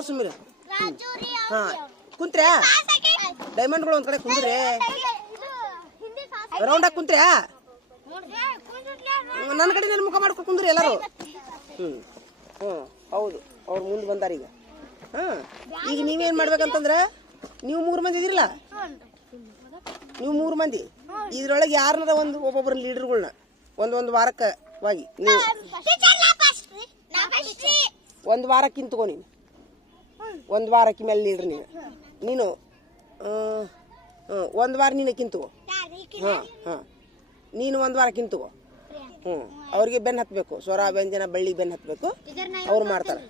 ಮಾತಾಡ್ ಸುಮ್ಮನೆ. ಹಾ ಕುಂತ್ರೆ ಡೈಮಂಡ್ಗಳು ಒಂದ್ ಕಡೆ ಕುಂದ್ರಿ, ರೌಂಡಾಗಿ ಕುಂತ್ರೆ ನನ್ನ ಕಡೆ ನನ್ನ ಮುಖ ಮಾಡ್ಕೊಂಡು ಕುಂದ್ರಿ ಎಲ್ಲರೂ. ಹೌದು, ಅವ್ರು ಮುಂದೆ ಬಂದಾರ ಈಗ. ಈಗ ನೀವೇನ್ ಮಾಡ್ಬೇಕಂತಂದ್ರೆ, ನೀವು 3 ಮಂದಿ ಇದಿರಲ್ಲ, ನೀವು 3 ಮಂದಿ ಇದ್ರೊಳಗೆ ಯಾರನ್ನಾರ ಒಬ್ಬೊಬ್ಬರ ಲೀಡರ್ಗಳನ್ನ ಒಂದೊಂದು ವಾರಕ್ಕವಾಗಿ ನೀವು 1 ವಾರಕ್ಕಿಂತ ತಗೋ. ನೀನು 1 ವಾರಕ್ಕೆ ಮೇಲೆ ಲೀಡ್ರ್ ನೀನು 1 ವಾರ ನೀನಕ್ಕಿಂತ ತಗೋ. ನೀನು 1 ವಾರಕ್ಕಿಂತ ತಗೋ. ಅವ್ರಿಗೆ ಬೆನ್ನು ಹತ್ಬೇಕು, ಸ್ವರ ವ್ಯಂಜನ ಬಳ್ಳಿ ಬೆನ್ನು ಹತ್ಬೇಕು, ಅವ್ರು ಮಾಡ್ತಾರೆ.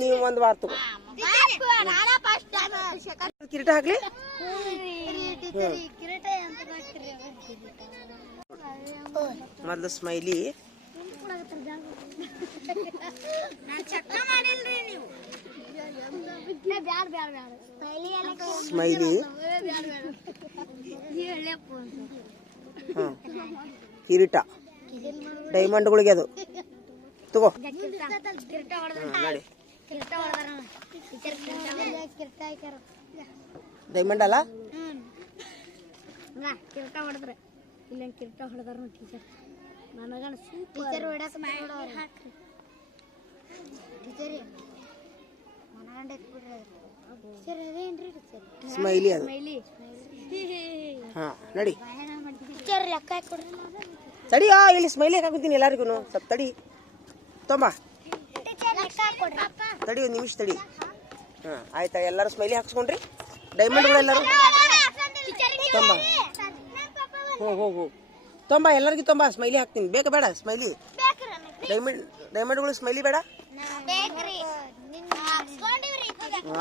ನೀವು 1 ವಾರ ತಗೋ. ಕಿರೀಟ ಹಾಕ್ಲಿ. ಮೊದ್ಲು ಸ್ಮೈಲಿ, ಸ್ಮೈಲಿ, ಕಿರೀಟ ಡೈಮಂಡ್ಗಳಿಗೆ ಅದು ತಗೋ. ನೋಡಿ ಡೈಮಂಡ್ ಅಲ್ಲ, ಕಿರೀಟ ಹೊಡೆದ್ರೆ ಇಲ್ಲ, ಕಿರೀಟ ಹೊಡೆದಾರ ಟೀಚರ್. ನನಗಣ ಸ್ಮೈಲಿ ಅದು. ಹಾ ನಡಿ ತಡಿ, ಇಲ್ಲಿ ಸ್ಮೈಲಿ ಹಾಕುತ್ತೀನಿ ಎಲ್ಲರಿಗೂ. ಸ್ವಲ್ಪ ತಡಿ, ತೊಂಬ ತಡಿ, 1 ನಿಮಿಷ ತಡಿ. ಆಯ್ತಾ, ಎಲ್ಲರೂ ಸ್ಮೈಲಿ ಹಾಕ್ಸ್ಕೊಂಡ್ರಿ ಡೈಮಂಡ್ಗಳು ಎಲ್ಲರೂ. ತೊಂಬ ಹೋಗು ತೊಂಬ, ಎಲ್ಲರಿಗೂ ತೊಂಬ. ಸ್ಮೈಲಿ ಹಾಕ್ತೀನಿ. ಬೇಕಾ ಬೇಡ ಸ್ಮೈಲಿ? ಡೈಮಂಡ್ಗಳು ಸ್ಮೈಲಿ ಬೇಡ?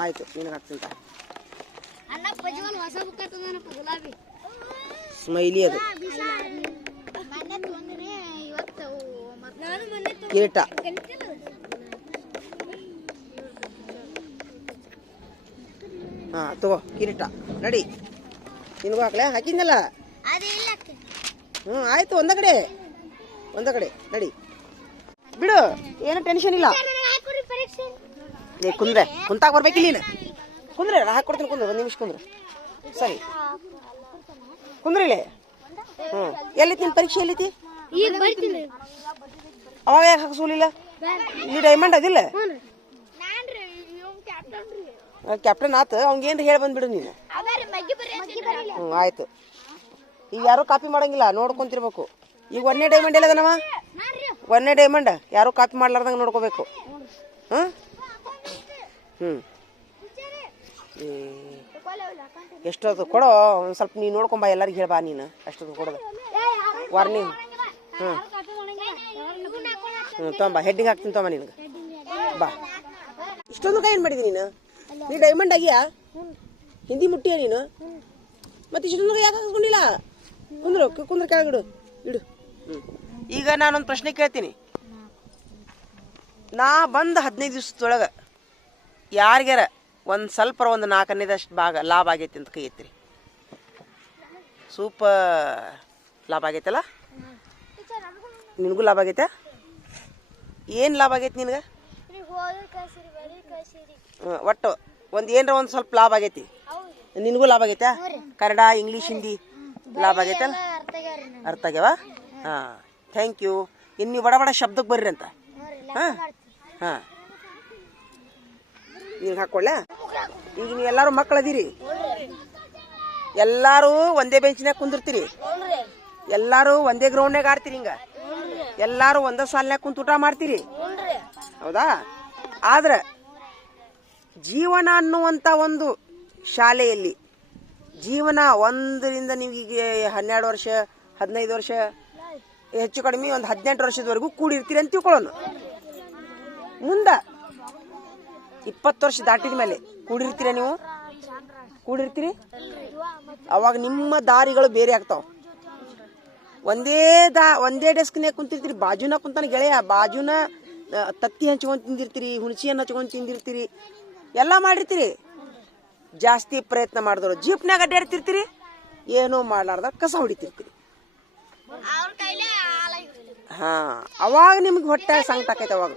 ಆಯ್ತು, ನಿನಗೆ ಹಾಕ್ತೀನಿ. ಸ್ಮೈಲಿ ಅದು ಕಿರೀಟ. ಹಾ ತಗೋ ಕಿರೀಟ. ನಡಿ, ನಿನಗೂ ಹಾಕ್ಲೇ? ಹಾಕಿದ್ನಲ್ಲ. ಆಯ್ತು, ಒಂದ ಕಡೆ ನಡಿ, ಬಿಡು, ಏನು ಟೆನ್ಷನ್ ಇಲ್ಲ. ಕುಂದ್ರೆ ಕುಂತಾಗ ಬರ್ಬೇಕಿಲ್ಲ ನೀನು. ಕುಂದ್ರೆ ಹಾಕೊಡ್ತೀನಿ, ಕುಂದ್ರೆ 1 ನಿಮಿಷ ಕುಂದ್ರೆ. ಸರಿ ಕುಂದ್ರೆ ಇಲ್ಲಿ. ಎಲ್ಲಿತಿ ನಿನ್ ಪರೀಕ್ಷೆ? ಎಲ್ಲಿತಿ? ಅವಾಗ ಯಾಕೆ ಹಾಕ್ಸೋಲಿಲ್ಲ? ನೀ ಡೈಮಂಡ್ ಅದಿಲ್ಲ, ಕ್ಯಾಪ್ಟನ್ ಆತ. ಅವ್ನಿಗೇನ್ರಿ ಹೇಳಿ ಬಂದ್ಬಿಡು ನೀನು. ಆಯ್ತು. ಈಗ ಯಾರು ಕಾಪಿ ಮಾಡಂಗಿಲ್ಲ, ನೋಡ್ಕೊಂತಿರ್ಬೇಕು. ಈಗ 1ನೇ ಡೈಮಂಡ್ ಎಲ್ಲದನವ? 1ನೇ ಡೈಮಂಡ್ ಯಾರು ಕಾಪಿ ಮಾಡ್ಲಾರ್ದಂಗ ನೋಡ್ಕೋಬೇಕು. ಎಷ್ಟೊತ್ತು ಕೊಡೋ, ಒಂದು ಸ್ವಲ್ಪ ನೀನು ನೋಡ್ಕೊಂಬ, ಎಲ್ಲರಿಗೆ ಹೇಳ್ಬಾ ನೀನು. ಅಷ್ಟೊತ್ತು ಕೊಡೋದು ವಾರ್ನಿಂಗ್. ತೊಂಬ, ಹೆಡ್ಡಿಗೆ ಹಾಕ್ತೀನಿ ತೊಂಬ ನಿನಗೆ. ಬಾ, ಇಷ್ಟೊಂದು ಕೈ ಏನು ಮಾಡಿದಿ ನೀನು? ನೀ ಡೈಮಂಡ್ ಆಗಿಯಾ? ಹಿಂದಿ ಮುಟ್ಟಿಯ ನೀನು? ಮತ್ತೆ ಇಷ್ಟೊಂದು ಕೈ ಯಾಕೆ ಹಾಕಿಸ್ಕೊಂಡಿಲ್ಲ? ಕುಂದ್ರ ಕೆಳಗಿಡು, ಇಡು. ಈಗ ನಾನೊಂದು ಪ್ರಶ್ನೆ ಕೇಳ್ತೀನಿ. ನಾ ಬಂದ 15 ದಿವಸದೊಳಗೆ ಯಾರಿಗಾರ ಒಂದು ಸ್ವಲ್ಪ ಒಂದು 4/4 ಭಾಗ ಲಾಭ ಆಗೈತಿ ಅಂತ ಕೈ ಎತ್ತಿರಿ. ಸೂಪರ್ ಲಾಭ ಆಗೈತಲ್ಲ? ನಿನಗೂ ಲಾಭ ಆಗೈತೆ? ಏನು ಲಾಭ ಆಗೈತಿ ನಿನಗೆ? ಒಟ್ಟು ಏನರ ಒಂದು ಸ್ವಲ್ಪ ಲಾಭ ಆಗೈತಿ. ನಿನಗೂ ಲಾಭ ಆಗೈತೆ? ಕನ್ನಡ, ಇಂಗ್ಲೀಷ್, ಹಿಂದಿ ಲಾಭ ಆಗೈತಲ್ಲ? ಅರ್ಥ ಆಗ್ಯಾವ? ಹಾಂ, ಥ್ಯಾಂಕ್ ಯು. ಇನ್ನು ನೀವು ಬಡ ಬಡ ಶಬ್ದಕ್ಕೆ ಬರ್ರಿ ಅಂತ. ಹಾಂ ಈಗ ಹಾಕ್ಕೊಳ್ಳ. ಈಗ ನೀವು ಎಲ್ಲರೂ ಮಕ್ಕಳದಿರಿ, ಎಲ್ಲರೂ ಒಂದೇ ಬೆಂಚಿನಾಗ ಕುಂದಿರ್ತೀರಿ, ಎಲ್ಲರೂ ಒಂದೇ ಗ್ರೌಂಡ್ನಾಗ ಆಡ್ತೀರಿ, ಹಿಂಗ ಎಲ್ಲರೂ ಒಂದೇ ಸಾಲಿನಾಗ ಕುಂತು ಊಟ ಮಾಡ್ತೀರಿ, ಹೌದಾ? ಆದ್ರೆ ಜೀವನ ಅನ್ನುವಂಥ ಒಂದು ಶಾಲೆಯಲ್ಲಿ ಜೀವನ 1ರಿಂದ ನೀವೀಗ 12 ವರ್ಷ 15 ವರ್ಷ ಹೆಚ್ಚು ಕಡಿಮೆ ಒಂದು 18 ವರ್ಷದವರೆಗೂ ಕೂಡಿರ್ತೀರಿ ಅಂತ ತಿಳ್ಕೊಳ್ಳೋಣ. ಮುಂದೆ 20 ವರ್ಷ ದಾಟಿದ ಮೇಲೆ ಕೂಡಿರ್ತೀರ ನೀವು? ಕೂಡಿರ್ತೀರಿ? ಅವಾಗ ನಿಮ್ಮ ದಾರಿಗಳು ಬೇರೆ ಆಗ್ತಾವ. ಒಂದೇ ಡೆಸ್ಕ್ನಾಗ ಕುಂತಿರ್ತೀರಿ, ಬಾಜುನ ಕುಂತಾನ ಗೆಳೆಯ, ಬಾಜುನ ತತ್ತಿ ಹಂಚ್ಕೊಂಡು ತಿಂದಿರ್ತೀರಿ, ಹುಣಸಿಯನ್ನು ಹಚ್ಕೊಂಡು ತಿಂದಿರ್ತೀರಿ, ಎಲ್ಲ ಮಾಡಿರ್ತೀರಿ. ಜಾಸ್ತಿ ಪ್ರಯತ್ನ ಮಾಡಿದ್ರು ಜೀಪ್ನಾಗ ಅಡ್ಡಾಡ್ತಿರ್ತೀರಿ, ಏನೋ ಮಾಡ್ಲಾರ್ದ ಕಸ ಹೊಡಿತಿರ್ತೀರಿ. ಅವಾಗ ನಿಮ್ಗೆ ಹೊಟ್ಟೆ ಸಂಕಟ ಆಕೈತೆ. ಅವಾಗ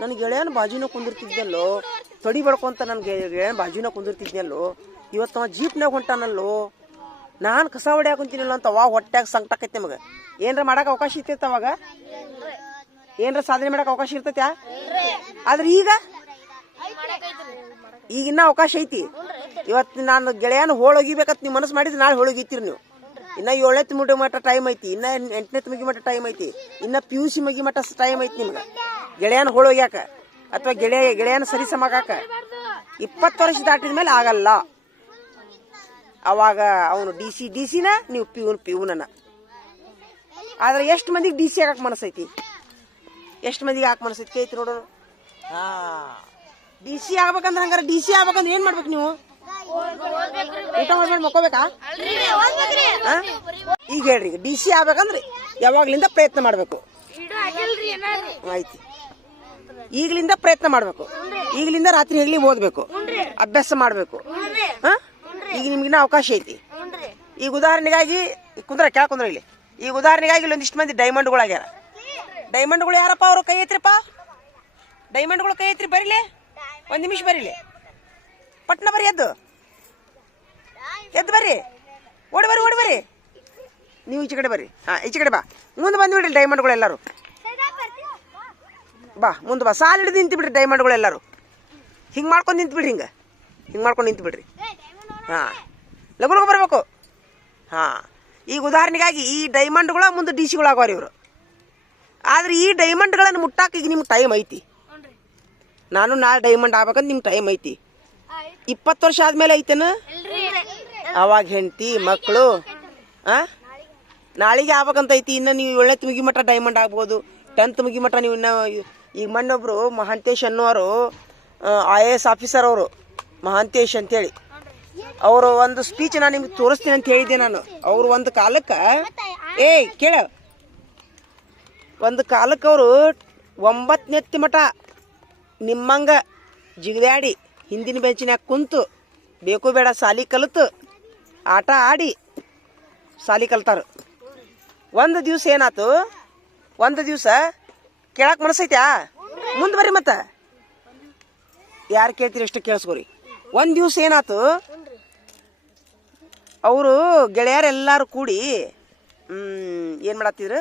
ನನ್ನ ಗೆಳೆಯನ ಬಾಜುನ ಕುಂದಿರ್ತಿದ್ನಲ್ಲೋ, ತೊಡಿ ಬಡ್ಕೊಂತ ನನ್ನ ಗೆಳೆಯನ ಬಾಜುನ ಕುಂದಿರ್ತಿದ್ನಲ್ಲೋ, ಇವತ್ತು ಅವ ಜೀಪ್ನಾಗ ಹೊಂಟಾನಲ್ಲೋ, ನಾನು ಕಸ ಹೊಡ್ಯಾಕ ಕುಂತೀನಲ್ಲ ಅಂತ ಅವಾಗ ಹೊಟ್ಯಾಗ ಸಂಕಟಾಕೈತಿ ನಿಮಗೆ. ಏನರ ಮಾಡಕ್ಕೆ ಅವಕಾಶ ಇರ್ತೈತೆ ಅವಾಗ, ಏನರ ಸಾಧನೆ ಮಾಡಕ್ಕೆ ಅವಕಾಶ ಇರ್ತೈತೆ. ಆದ್ರೆ ಈಗಿನ್ನ ಅವಕಾಶ ಐತಿ. ಇವತ್ತು ನಾನು ಗೆಳೆಯನ ಹೋಳೋಗಿಬೇಕಂತ ನೀವು ಮನಸ್ಸು ಮಾಡಿದ್ರೆ ನಾಳೆ ಹೋಳೋಗಿತ್ತೀರಿ ನೀವು. ಇನ್ನು 7ನೇ ಮುಗಿ ಮಟ್ಟ ಟೈಮ್ ಐತಿ, ಇನ್ನು 8ನೇ ಮುಗಿ ಮಟ್ಟ ಟೈಮ್ ಐತಿ, ಇನ್ನು PUC ಮುಗಿ ಮಟ್ಟ ಟೈಮ್ ಐತಿ ನಿಮ್ಗೆ ಗೆಳೆಯನ ಹೋಳೋಗ್ಯಾಕ ಅಥವಾ ಗೆಳೆಯನ ಸರಿ ಸಮಾಗಾಕ. 20 ವರ್ಷ ದಾಟಿದ ಮೇಲೆ ಆಗಲ್ಲ. ಅವಾಗ ಅವನು ಡಿಸಿನ ನೀವು ಪಿಯೂನನ. ಆದ್ರೆ ಎಷ್ಟು ಮಂದಿಗೆ DC ಆಗಕ್ಕೆ ಮನಸ್ಸೈತಿ, ಎಷ್ಟು ಮಂದಿಗೆ ಹಾಕಿ ಮನಸ್ಸೈತಿ ಐತಿ ನೋಡೋಣ. DC ಆಗ್ಬೇಕಂದ್ರೆ ಹಂಗಾರೆ DC ಆಗ್ಬೇಕಂದ್ರೆ ಏನ್ ಮಾಡ್ಬೇಕು ನೀವು? ಊಟ ಮಾಡ್ಬೇಡ ಮಕ್ಕೋಬೇಕಾ? ಈಗ ಹೇಳ್ರಿ, DC ಆಗ್ಬೇಕಂದ್ರೆ ಯಾವಾಗ್ಲಿಂದ ಪ್ರಯತ್ನ ಮಾಡ್ಬೇಕು. ಆಯ್ತು, ಈಗಲಿಂದ ಪ್ರಯತ್ನ ಮಾಡ್ಬೇಕು. ಈಗಲಿಂದ ರಾತ್ರಿ ಹಗಲಿ ಓದ್ಬೇಕು, ಅಭ್ಯಾಸ ಮಾಡ್ಬೇಕು. ಈಗ ನಿಮ್ಗಿನ್ನ ಅವಕಾಶ ಐತಿ. ಈಗ ಉದಾಹರಣೆಗಾಗಿ ಕೇಳ್ಕೊಂಡ್ರೆ ಇಲ್ಲಿ, ಈಗ ಉದಾಹರಣೆಗಾಗಿ ಇಲ್ಲೊಂದಿಷ್ಟು ಮಂದಿ ಡೈಮಂಡ್ಗಳಾಗ್ಯಾರ. ಡೈಮಂಡ್ಗಳು ಯಾರಪ್ಪ? ಅವರು ಕೈ ಐತ್ರಿಪ್ಪ, ಡೈಮಂಡ್ಗಳು ಕೈ ಐತ್ರಿ. ಬರೀಲಿ, 1 ನಿಮಿಷ ಬರೀಲಿ, ಪಟ್ನ ಬರ್ರಿ, ಎದ್ದು ಬರ್ರಿ, ಓಡಿ ಬರ್ರಿ. ನೀವು ಈಚೆ ಕಡೆ ಬರ್ರಿ. ಈಚೆ ಕಡೆ ಬಾ, ಮುಂದೆ ಬಂದ್ಬಿಡ್ರಿ ಡೈಮಂಡ್ಗಳು ಎಲ್ಲರೂ. ಬಾ ಮುಂದೆ ಬಾ, ಸಾಲ ಹಿಡಿದು ನಿಂತು ಬಿಡ್ರಿ ಡೈಮಂಡ್ಗಳು ಎಲ್ಲರೂ. ಹಿಂಗೆ ಮಾಡ್ಕೊಂಡು ನಿಂತು ಬಿಡ್ರಿ, ಹಿಂಗೆ ಮಾಡ್ಕೊಂಡು ನಿಂತು ಬಿಡ್ರಿ. ಲಘು ಬರಬೇಕು. ಈಗ ಉದಾಹರಣೆಗಾಗಿ ಈ ಡೈಮಂಡ್ಗಳ ಮುಂದೆ DC ಆಗೋರಿ ಇವರು. ಆದ್ರೆ ಈ ಡೈಮಂಡ್ಗಳನ್ನು ಮುಟ್ಟಾಕ ಈಗ ನಿಮ್ಗೆ ಟೈಮ್ ಐತಿ. ನಾನು ನಾಳೆ ಡೈಮಂಡ್ ಆಗ್ಬೇಕಂತ ನಿಮ್ಗೆ ಟೈಮ್ ಐತಿ. 20 ವರ್ಷ ಆದ್ಮೇಲೆ ಐತೇನು? ಅವಾಗ ಹೆಂಡತಿ ಮಕ್ಕಳು ನಾಳೆಗೆ ಆಗ್ಬೇಕಂತ ಐತಿ. ಇನ್ನು ನೀವು 7ನೇ ಮುಗಿ ಮಟ್ಟ ಡೈಮಂಡ್ ಆಗ್ಬೋದು, 10th ಮುಗಿ ಮಟ್ಟ ನೀವು ಇನ್ನು. ಈಗ ಮೊನ್ನೊಬ್ರು ಮಹಾಂತೇಶ್ ಅನ್ನೋರು IAS ಆಫೀಸರ್, ಅವರು ಮಹಾಂತೇಶ್ ಅಂತೇಳಿ, ಅವರು ಒಂದು ಸ್ಪೀಚ್ ನಾನು ನಿಮ್ಗೆ ತೋರಿಸ್ತೀನಿ ಅಂತ ಹೇಳಿದ್ದೆ ನಾನು. ಅವರು ಒಂದು ಕಾಲಕ್ಕೆ ಒಂದು ಕಾಲಕ್ಕೆ ಅವರು 9ನೇ ಮಠ ನಿಮ್ಮಂಗ ಜಿಗದಾಡಿ ಹಿಂದಿನ ಬೆಂಚಿನಾಗ ಕುಂತು ಬೇಕು ಬೇಡ ಸಾಲಿ ಕಲಿತು ಆಟ ಆಡಿ ಸಾಲಿ ಕಲ್ತಾರ. ಒಂದು ದಿವಸ ಏನಾಯ್ತು, ಒಂದು ದಿವಸ ಕೇಳಕ್ಕೆ ಮನಸ್ಸೈತ್ಯಾ? ಮುಂದೆ ಬರ್ರಿ, ಮತ್ತೆ ಯಾರು ಕೇಳ್ತೀರಿ ಅಷ್ಟು ಕೇಳಿಸ್ಕೋರಿ. ಒಂದು ದಿವಸ ಏನಾಯ್ತು, ಅವರು ಗೆಳೆಯರೆಲ್ಲರೂ ಕೂಡಿ ಏನು ಮಾಡತ್ತಿದ್ರು,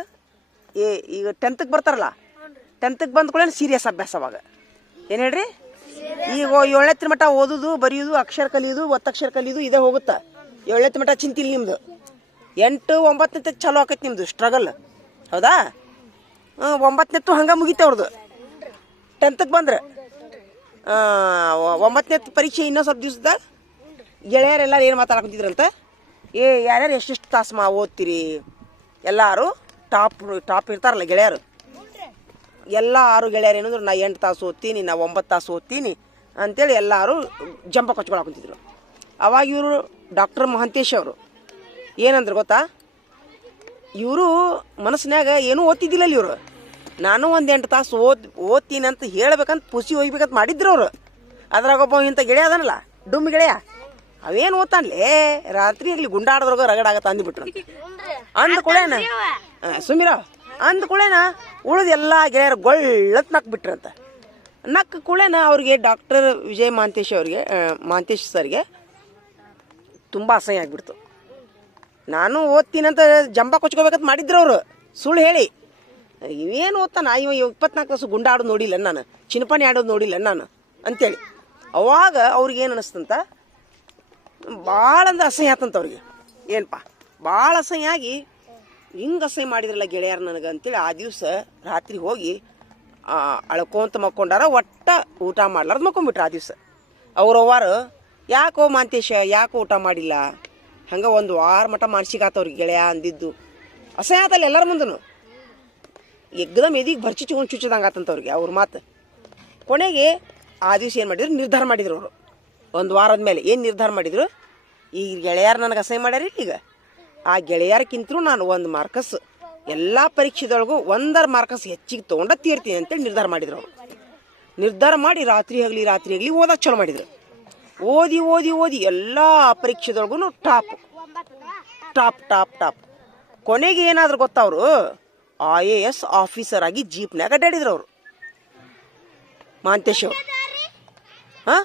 ಈಗ 10th ಬರ್ತಾರಲ್ಲ, 10th ಬಂದ ಕೂಡ ಸೀರಿಯಸ್ ಅಭ್ಯಾಸ. ಅವಾಗ ಏನು ಹೇಳ್ರಿ, ಈಗ 7ನೇ ಮಟ್ಟ ಓದೋದು ಬರೆಯೋದು ಅಕ್ಷರ ಕಲಿಯೋದು ಒತ್ತಕ್ಷರ ಕಲಿಯೋದು ಇದೇ ಹೋಗುತ್ತಾ. 7ನೇ ಮಟ್ಟ ಚಿಂತಿಲ್ಲ ನಿಮ್ದು. 8, 9ನೇ ಚಲೋ ಆಕೈತಿ ನಿಮ್ದು ಸ್ಟ್ರಗಲ್, ಹೌದಾ? 9ನೇ ಹಂಗೆ ಮುಗಿತ ಅವ್ರದ್ದು. 10th ಬಂದ್ರೆ 9ನೇ ಪರೀಕ್ಷೆ ಇನ್ನೂ ಸ್ವಲ್ಪ ದಿವಸದಾಗ ಗೆಳೆಯರೆಲ್ಲರೂ ಏನು ಮಾತಾಡ್ಕೊಂತಿದ್ರಂತ, ಯಾರ್ಯಾರು ಎಷ್ಟೆಷ್ಟು ತಾಸು ಓದ್ತೀರಿ, ಎಲ್ಲರೂ ಟಾಪ್ ಇರ್ತಾರಲ್ಲ ಗೆಳೆಯರು. ಎಲ್ಲ 6 ಗೆಳೆಯರು ಏನಂದ್ರು, ನಾ 8 ತಾಸು ಓದ್ತೀನಿ, ನಾ 9 ತಾಸು ಓದ್ತೀನಿ ಅಂತೇಳಿ ಎಲ್ಲರೂ ಜಂಪ ಕೊಚ್ಕೊಳಕುಂತಿದ್ರು. ಅವಾಗ ಇವರು ಡಾಕ್ಟರ್ ಮಹಾಂತೇಶ್ ಅವರು ಏನಂದ್ರೆ ಗೊತ್ತಾ, ಇವರು ಮನಸ್ಸಿನಾಗ ಏನೂ ಓದ್ತಿದ್ದಿಲ್ಲ ಇವರು. ನಾನು ಒಂದು 8 ತಾಸು ಓದ್ತೀನಿ ಅಂತ ಹೇಳ್ಬೇಕಂತ ಪುಸಿ ಹೋಗ್ಬೇಕಂತ ಮಾಡಿದ್ರು ಅವರು. ಅದ್ರಾಗ ಒಬ್ಬ ಇಂಥ ಗೆಳೆಯ ಅದನಲ್ಲ, ಡುಮ್ ಗೆಳೆಯ, ಅವೇನು ಓದ್ತಾನ್ಲೇ, ರಾತ್ರಿ ಆಗಲಿ ಗುಂಡಾಡದ್ರಾಗ ರಗಡಾಗತ್ತ ಅಂದ್ಬಿಟ್ರು. ಅಂದ್ಕೊಳ್ಳೇನ ಸುಮಿರ, ಅಂದ್ಕೊಳ್ಳೇನ ಉಳಿದ ಎಲ್ಲ ಗೆಳೆಯರು ಗೊಳ್ಳತ್ ನಕ್ ಬಿಟ್ರಂತ. ನಕ್ಕ ಕೂಡೇನ ಅವ್ರಿಗೆ ಡಾಕ್ಟರ್ ವಿಜಯ್ ಮಹಾಂತೇಶ್ ಸರ್ಗೆ ತುಂಬ ಅಸಹ್ಯ ಆಗಿಬಿಡ್ತು. ನಾನು ಓದ್ತೀನಂತ ಜಂಬ ಕೊಚ್ಕೋಬೇಕಂತ ಮಾಡಿದ್ರು ಅವರು, ಸುಳ್ಳು ಹೇಳಿ. ಇವೇನು ಓದ್ತಾನ ಇವ 24 ತಾಸು ಗುಂಡಾಡೋದು ನೋಡಿಲ್ಲ ನಾನು, ಚಿನ್ನಪಾನಿ ಆಡೋದು ನೋಡಿಲ್ಲ ನಾನು ಅಂತೇಳಿ. ಅವಾಗ ಅವ್ರಿಗೇನು ಅನ್ನಿಸ್ತಂತ, ಭಾಳ ಅಂದ್ರೆ ಅಸಹ್ಯ ಆತಂತ ಅವ್ರಿಗೆ. ಏನಪ್ಪ ಭಾಳ ಅಸಹ್ಯ ಆಗಿ, ಹಿಂಗೆ ಅಸಹ್ಯ ಮಾಡಿದ್ರಲ್ಲ ಗೆಳೆಯರು ನನಗೆ ಅಂತೇಳಿ ಆ ದಿವಸ ರಾತ್ರಿ ಹೋಗಿ ಅಳ್ಕೊಂತ ಮಕ್ಕೊಂಡಾರ. ಒಟ್ಟ ಊಟ ಮಾಡ್ಲಾರ್ದು ಮಕ್ಕೊಂಬಿಟ್ರ ಆ ದಿವಸ. ಅವ್ರವ್ವಾರು, ಯಾಕೋ ಮಾಂತೇಶ ಯಾಕೋ ಊಟ ಮಾಡಿಲ್ಲ, ಹಂಗೆ 1 ವಾರ ಮಟ್ಟ ಮಾನಸಿಕಾತವ್ರಿಗೆ ಗೆಳೆಯ ಅಂದಿದ್ದು. ಅಸಹ್ಯ ಆತಲ್ಲ ಎಲ್ಲರ ಮುಂದೂ. ಎಗ್ದಮ್ ಎದಿಗೆ ಬರ್ಚಿಚ್ಕೊಂಡು ಚುಚ್ಚದಂಗೆ ಆತಂತವ್ರಿಗೆ ಅವ್ರ ಮಾತು. ಕೊನೆಗೆ ಆ ದಿವಸ ಏನು ಮಾಡಿದ್ರು, ನಿರ್ಧಾರ ಮಾಡಿದ್ರು ಅವರು. 1 ವಾರದ ಮೇಲೆ ಏನು ನಿರ್ಧಾರ ಮಾಡಿದರು, ಈ ಗೆಳೆಯರು ನನಗೆ ಅಸಹ್ಯ ಮಾಡ್ಯಾರ, ಈಗ ಆ ಗೆಳೆಯರ್ಕಿಂತರೂ ನಾನು 1 ಮಾರ್ಕಸ್ ಎಲ್ಲ ಪರೀಕ್ಷೆದೊಳಗೂ 1 ಮಾರ್ಕಸ್ ಹೆಚ್ಚಿಗೆ ತೊಗೊಂಡ ತೀರ್ತೀನಿ ಅಂತೇಳಿ ನಿರ್ಧಾರ ಮಾಡಿದ್ರು ಅವರು. ನಿರ್ಧಾರ ಮಾಡಿ ರಾತ್ರಿ ಆಗಲಿ ಓದಕ್ಕೆ ಚಲೋ ಮಾಡಿದ್ರು. ಓದಿ ಎಲ್ಲ ಪರೀಕ್ಷೆದೊಳಗೂ ಟಾಪ್. ಕೊನೆಗೆ ಏನಾದ್ರು ಗೊತ್ತಾ, ಅವರು IAS ಆಫೀಸರ್ ಆಗಿ ಜೀಪ್ನಾಗ ಅಡ್ಡಾಡಿದ್ರು ಅವರು. ಮಾಂತೇಶ್ ಹಾಂ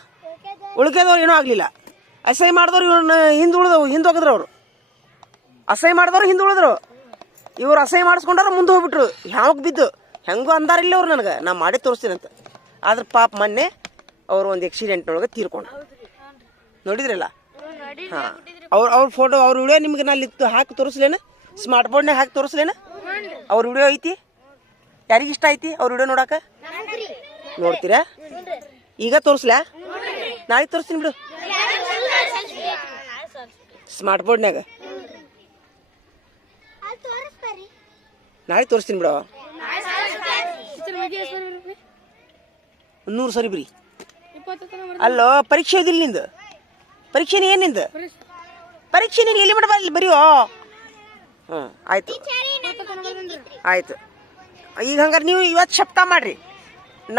ಉಳ್ಕೆದವ್ರು ಏನೂ ಆಗಲಿಲ್ಲ. ಅಸಹ್ಯ ಮಾಡಿದವ್ರು ಇವ್ರನ್ನ ಹಿಂದೋಗಿದ್ರು ಅವರು. ಅಸಹ್ಯ ಮಾಡಿದವ್ರು ಹಿಂದುಳಿದ್ರು. ಇವ್ರು ಅಸಹ್ಯ ಮಾಡಿಸ್ಕೊಂಡ್ರೆ ಮುಂದೆ ಹೋಗ್ಬಿಟ್ರು. ಯಾವಾಗ ಬಿದ್ದು ಹೆಂಗೋ ಅಂದಾರಿಲ್ಲ ಅವ್ರು ನನಗೆ ನಾ ಮಾಡಿ ತೋರಿಸ್ತೀನಿ ಅಂತ. ಆದ್ರೆ ಪಾಪ ಮೊನ್ನೆ ಅವರು ಒಂದು ಆಕ್ಸಿಡೆಂಟ್ನೊಳಗೆ ತೀರ್ಕೊಂಡು ನೋಡಿದ್ರಲ್ಲ. ಹಾಂ ಅವ್ರ ಫೋಟೋ ಅವ್ರ ವಿಡಿಯೋ ನಿಮ್ಗೆ ನಾನು ಹಾಕಿ ತೋರಿಸ್ಲೇನ, ಸ್ಮಾರ್ಟ್ ಬೋರ್ಡ್ನಾಗ ಹಾಕಿ ತೋರಿಸ್ಲೇನ. ಅವ್ರ ವಿಡಿಯೋ ಐತಿ, ಯಾರಿಗೆ ಇಷ್ಟ ಐತಿ ಅವ್ರ ವಿಡಿಯೋ ನೋಡಕ್ಕೆ? ನೋಡ್ತೀರಾ? ಈಗ ತೋರಿಸ್ಲಾ? ನಾಳೆ ತೋರಿಸ್ತೀನಿ ಬಿಡು ಸ್ಮಾರ್ಟ್ ಬೋರ್ಡ್ನಾಗ. ನಾಳೆ ತೋರಿಸ್ತೀನಿ ಬಿಡು. 100 ಸರಿ ಬಿರಿ. ಅಲ್ಲೋ ಪರೀಕ್ಷೆ ಇದಿಲ್ಲ ನಿಂದು? ಪರೀಕ್ಷೆನೇ ಏನು ನಿಂದು? ಪರೀಕ್ಷೆ ನೀನು ಎಲ್ಲಿ ಬಿಡಬ ಇಲ್ಲಿ ಬರೀಯೋ. ಹ್ಞೂ ಆಯ್ತು ಆಯ್ತು. ಈಗ ಹಂಗಾರೆ ನೀವು ಇವತ್ತು ಶಬ್ದ ಮಾಡ್ರಿ.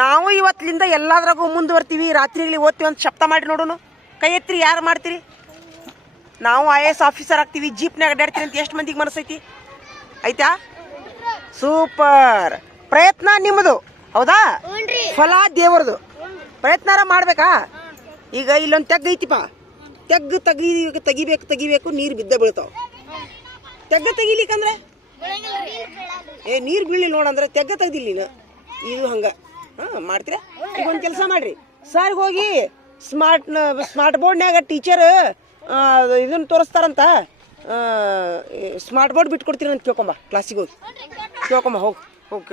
ನಾವು ಇವತ್ತಿನಿಂದ ಎಲ್ಲಾದ್ರಾಗೂ ಮುಂದುವರ್ತೀವಿ, ರಾತ್ರಿಗಳಿಗೆ ಓದ್ತೀವಿ ಅಂತ ಶಬ್ದ ಮಾಡಿ ನೋಡೋಣ. ಕೈ ಎತ್ತಿರಿ, ಯಾರು ಮಾಡ್ತೀರಿ? ನಾವು IAS ಆಫೀಸರ್ ಆಗ್ತೀವಿ, ಜೀಪ್ನಾಗ ಅಡ್ಡಾಡ್ತೀವಿ ಅಂತ ಎಷ್ಟು ಮಂದಿಗೆ ಮನಸ್ಸೈತಿ? ಆಯ್ತಾ? ಸೂಪರ್. ಪ್ರಯತ್ನ ನಿಮ್ಮದು, ಹೌದಾ? ಫಲ ದೇವರದು. ಪ್ರಯತ್ನಾರ ಮಾಡ್ಬೇಕಾ? ಈಗ ಇಲ್ಲೊಂದು ತೆಗ್ಗು ಐತಿಪ್ಪ, ತೆಗಿಬೇಕು, ನೀರು ಬಿದ್ದ ಬೀಳ್ತಾವ. ತೆಗಿಲಿಕ್ಕಂದ್ರೆ ನೀರು ಬೀಳಿ ನೋಡಂದ್ರೆ ತೆಗ್ದಿಲ್ಲ ನೀನು. ಇದು ಹಂಗೆ ಹಾಂ ಮಾಡ್ತೀರಾ? ಈಗ ಒಂದು ಕೆಲಸ ಮಾಡ್ರಿ, ಸರ್ ಹೋಗಿ ಸ್ಮಾರ್ಟ್ ಬೋರ್ಡ್ನ್ಯಾಗ ಟೀಚರ್ ಇದನ್ನು ತೋರಿಸ್ತಾರಂತ, ಸ್ಮಾರ್ಟ್ ಬೋರ್ಡ್ ಬಿಟ್ಕೊಡ್ತೀನಿ ಅಂತ ಕೇಳ್ಕೊಂಬ. ಕ್ಲಾಸಿಗೆ ಹೋಗಿ ಕೇಳ್ಕೊಂಬ, ಹೋಗಿ ಕೇಳ್ಕೊಂಬ.